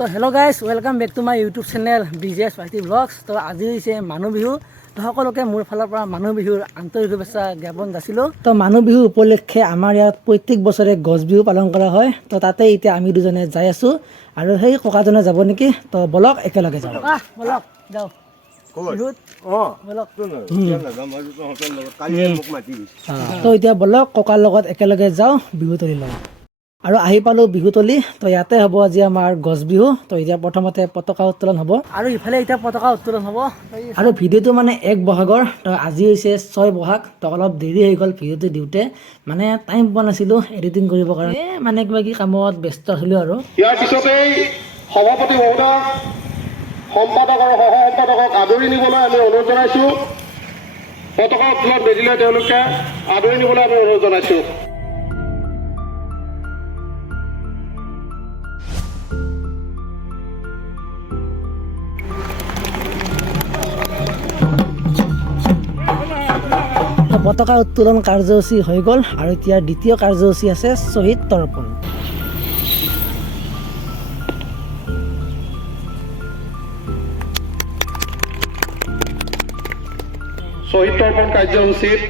তো hello' guys welcome back to my YouTube channel B G S party blogs তো আজি হৈছে মানুহ বিহু। তো সকলোকে মোৰ ফালৰ পৰা মানুহ বিহুৰ আন্তৰিক শুভেচ্ছা জ্ঞাপন যাচিলোঁ। তো মানুহ বিহু উপলক্ষে আমাৰ ইয়াত প্ৰত্যেক বছৰে গছ বিহু পালন কৰা হয়। তো তাতে এতিয়া আমি দুজনে যাই আছোঁ। আৰু সেই ককাজনে যাব নেকি? তো বলক একেলগে যাওঁ। বলক। যাওঁ তো এতিয়া বলক ককাৰ লগত একেলগে যাওঁ বিহুতলী লওঁ। আৰু আহি পালোঁ বিহুতলী তো ইয়াতে হ'ব আজি আমাৰ গছ বিহু তো এতিয়া প্ৰথমতে পতাকা উত্তোলন হ'ব। আৰু ইফালে এতিয়া পতাকা উত্তোলন হ'ব। আৰু ভিডিঅ'টো মানে এক বহাগৰ তো আজি হৈছে ছয় বহাগ তো অলপ দেৰি হৈ গ'ল ভিডিঅ'টো দিওঁতে। মানে টাইম পোৱা নাছিলোঁ এডিটিং কৰিবৰ কাৰণে। মানে কিবা কিবি কামত ব্যস্ত আছিলোঁ আৰু। ইয়াৰ পিছতেই সভাপতি মহোদয় সম্পাদক আৰু সহ সম্পাদকক আদৰি নিবলৈ আমি অনুৰোধ জনাইছোঁ। পতাকা উত্তোলন বেদিলৈ তেওঁলোকে আদৰি নিবলৈ আমি অনুৰোধ জনাইছোঁ। পতাকা উত্তোলন কাৰ্যসূচী হৈ গ'ল আৰু এতিয়া দ্বিতীয় কাৰ্যসূচী আছে শ্বহীদ তৰ্পণ শ্বহীদ তৰ্পণ কাৰ্যসূচীত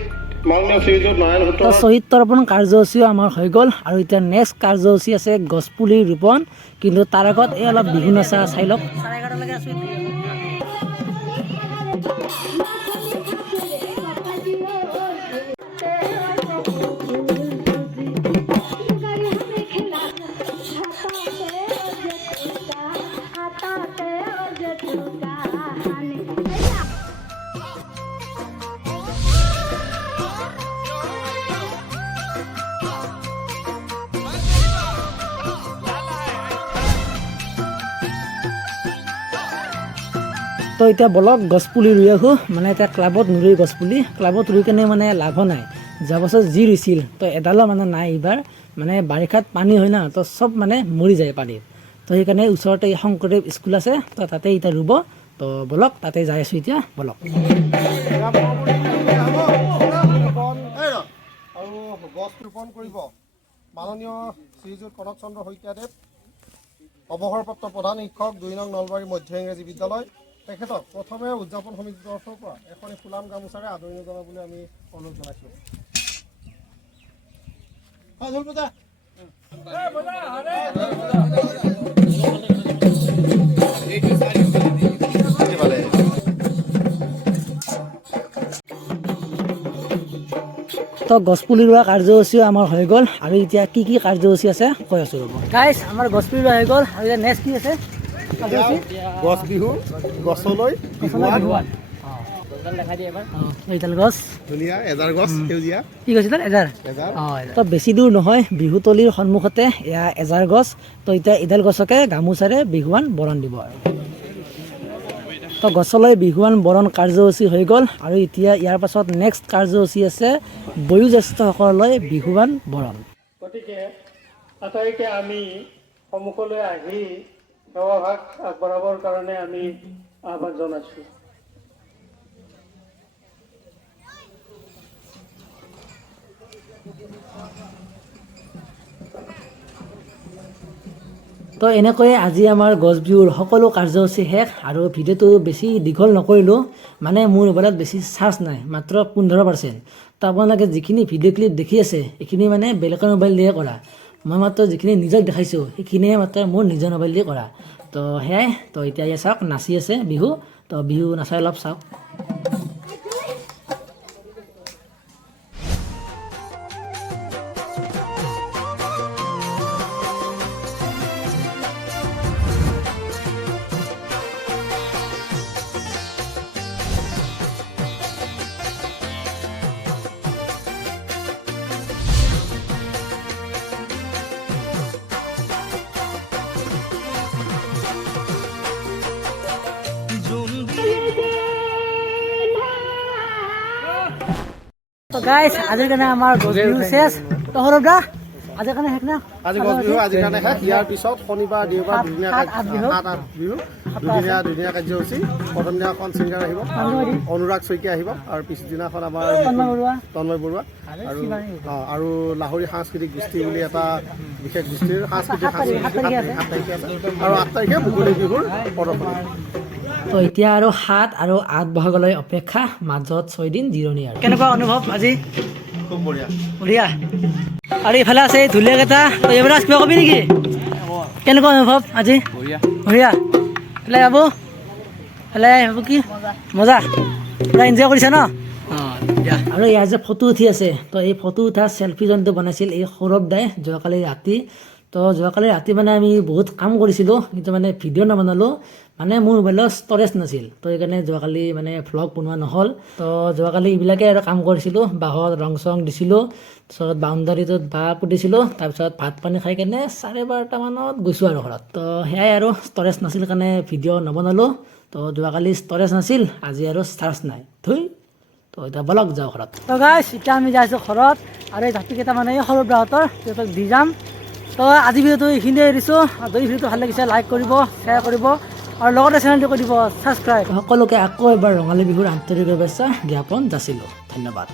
শ্বহীদ তৰ্পণ কাৰ্যসূচীও আমাৰ হৈ গ'ল আৰু এতিয়া নেক্সট কাৰ্যসূচী আছে গছপুলি ৰোপণ। কিন্তু তাৰ আগত এই অলপ বিহু নচা চাই লওক। Yeah. তো এতিয়া বলক গছপুলি ৰুই আহোঁ। মানে এতিয়া ক্লাবত নুৰুই গছপুলি। ক্লাবত ৰুই কেনে মানে লাভ নাই। যোৱা বছৰ যি ৰুইছিল তো এডালো মানে নাই এইবাৰ। মানে বাৰিষাত পানী হয় না তো চব মানে মৰি যায় পানীত। তো সেইকাৰণে ওচৰতে শংকৰদেৱ স্কুল আছে তো তাতে এতিয়া ৰুব। তো বলক তাতে যাই আছোঁ এতিয়া বলক। গছ ৰোপণ কৰিব। মাননীয় শ্ৰীযুত কনক চন্দ্ৰ শইকীয়াদেৱ অৱসৰপ্ৰাপ্ত প্ৰধান শিক্ষক দুই নং নলবাৰী মধ্য ইংৰাজী বিদ্যালয়। তেখেতক প্ৰথমে উদযাপন সমিতিৰ তৰফৰ পৰা এখন ফুলাম গামোচাৰে আদৰণি জনাবলৈ আমি অনুৰোধ জনাইছোঁ। হয়, তো গছপুলি ৰোৱা কাৰ্যসূচীও আমাৰ হৈ গ'ল। আৰু এতিয়া কি কি কাৰ্যসূচী আছে কৈ আছোঁ ৰ'ব। গাইছ আমাৰ গছপুলি ৰোৱা হৈ গ'ল। আৰু এতিয়া নেক্সট কি আছে? গছ বিহু গছলৈ বিহুৱান। অঁ এইডাল গছ। ধুনীয়া এজাৰ গছ সেউজীয়া। কি কৈছিল এজাৰ। এজাৰ। অঁ তো বেছি দূৰ নহয় বিহুতলীৰ সন্মুখতে এয়া এজাৰ গছ। তো এতিয়া এডাল গছকে গামোচাৰে বিহুৱান বৰণ দিব আৰু। তো গছলৈ বিহুৱান বৰণ কাৰ্যসূচী হৈ গ'ল আৰু এতিয়া ইয়াৰ পাছত নেক্সট কাৰ্যসূচী আছে বয়োজ্যেষ্ঠসকললৈ বিহুৱান বৰণ। গতিকে আটাইকে আমি সন্মুখলৈ আহি সেৱাভাগ আগবঢ়াবৰ কাৰণে আমি আহ্বান জনাইছোঁ তো এনেকৈয়ে আজি আমাৰ গছ বিহুৰ সকলো কাৰ্যসূচী শেষ আৰু ভিডিঅ'টো বেছি দীঘল নকৰিলোঁ মানে মোৰ মোবাইলত বেছি চাৰ্জ নাই, মাত্ৰ পোন্ধৰ পাৰ্চেণ্ট। তো আপোনালোকে যিখিনি ভিডিঅ' ক্লিপ দেখি আছে, এইখিনি মানে বেলেগৰ মোবাইল দিয়ে কৰা। মই মাত্ৰ যিখিনি নিজক দেখাইছোঁ, সেইখিনিয়ে মাত্ৰ মোৰ নিজৰ মোবাইল দিয়ে কৰা। তো সেয়াই, তো এতিয়া চাওক, নাচি আছে বিহু। তো বিহু নাচাই অলপ চাওক। তো আজিৰ কাৰণে আমাৰ গছ বিহু শেষ? তো সৰব দা আজিৰ কাৰণে শেষ না? আজি গছ বিহু আজিৰ কাৰণে শেষ। ইয়াৰ পিছত শনিবাৰ দেওবাৰ দুদিনীয়া সাত, আঠ বিহু। দুদিনীয়া দুদিনীয়া কাৰ্যসূচী। প্ৰথম দিনাখন ছিংগাৰ আহিব। অনুৰাগ শইকীয়া আহিব। আৰু পিছদিনাখন আমাৰ তন্ময় বৰুৱা। আৰু আৰু লাহৰি সাংস্কৃতিক গোষ্ঠী বুলি এটা বিশেষ গোষ্ঠীৰ সাংস্কৃতিক। সাত তাৰিখে আছে। আৰু আঠ তাৰিখে মুকলি বিহুৰ প্ৰদৰ্শনী তো এতিয়া আৰু সাত আৰু আঠ বহাগলৈ অপেক্ষা মাজত ছয়দিন জিৰণি আৰু। কেনেকুৱা অনুভৱ আজি? খুব বঢ়িয়া। বঢ়িয়া। আৰু ইফালে আছে এই ঢুলীয়াকেইটা তো এইবিলাক কিবা কবি নেকি? কেনেকুৱা অনুভৱ আজি? বঢ়িয়া। এফালে বাবু এফালে বাবু কি? মজা। পূৰা এনজয় কৰিছা ন? আৰু ইয়াৰ যে ফটো উঠি আছে তো এই ফটো উঠা চেলফি যোনটো বনাইছিল এই সৌৰভ দাই। যোৱাকালি ৰাতি তো যোৱাকালি ৰাতি মানে আমি বহুত কাম কৰিছিলোঁ, কিন্তু মানে ভিডিঅ' নবনালোঁ মানে মোৰ মোবাইলত ষ্ট'ৰেজ নাছিল। তো সেইকাৰণে যোৱাকালি মানে ভ্লগ বনোৱা নহ'ল। তো যোৱাকালি এইবিলাকে আৰু কাম কৰিছিলোঁ বাঁহত ৰং চং দিছিলোঁ, তাৰপিছত বাউণ্ডাৰীটোত বাঁহ পুতিছিলোঁ, তাৰপিছত ভাত পানী খাই কেনে চাৰে বাৰটামানত গৈছোঁ আৰু ঘৰত। তো সেয়াই আৰু ষ্ট'ৰেজ নাছিল কাৰণে ভিডিঅ' নবনালোঁ। তো যোৱাকালি ষ্ট'ৰেজ নাছিল, আজি আৰু চাৰ্জ নাই। থৈ তো এতিয়া বলক যাওঁ ঘৰত। তো গাইছ এতিয়া আমি যাই আছোঁ ঘৰত, আৰু এই জাতিকেইটা মানে সৰু ব্ৰাহঁতৰ দি যাম। তো আজি ভিডিঅ'টো এইখিনিয়ে এৰিছোঁ। যদি ভিডিঅ'টো ভালো লাগিছে লাইক কৰিব শ্বেয়াৰ কৰিব, আৰু লগতে চেনেলটো কৰি দিব ছাবস্ক্ৰাইব সকলোকে আকৌ এবাৰ ৰঙালী বিহুৰ আন্তৰিক শুভেচ্ছা জ্ঞাপন যাচিলোঁ। ধন্যবাদ।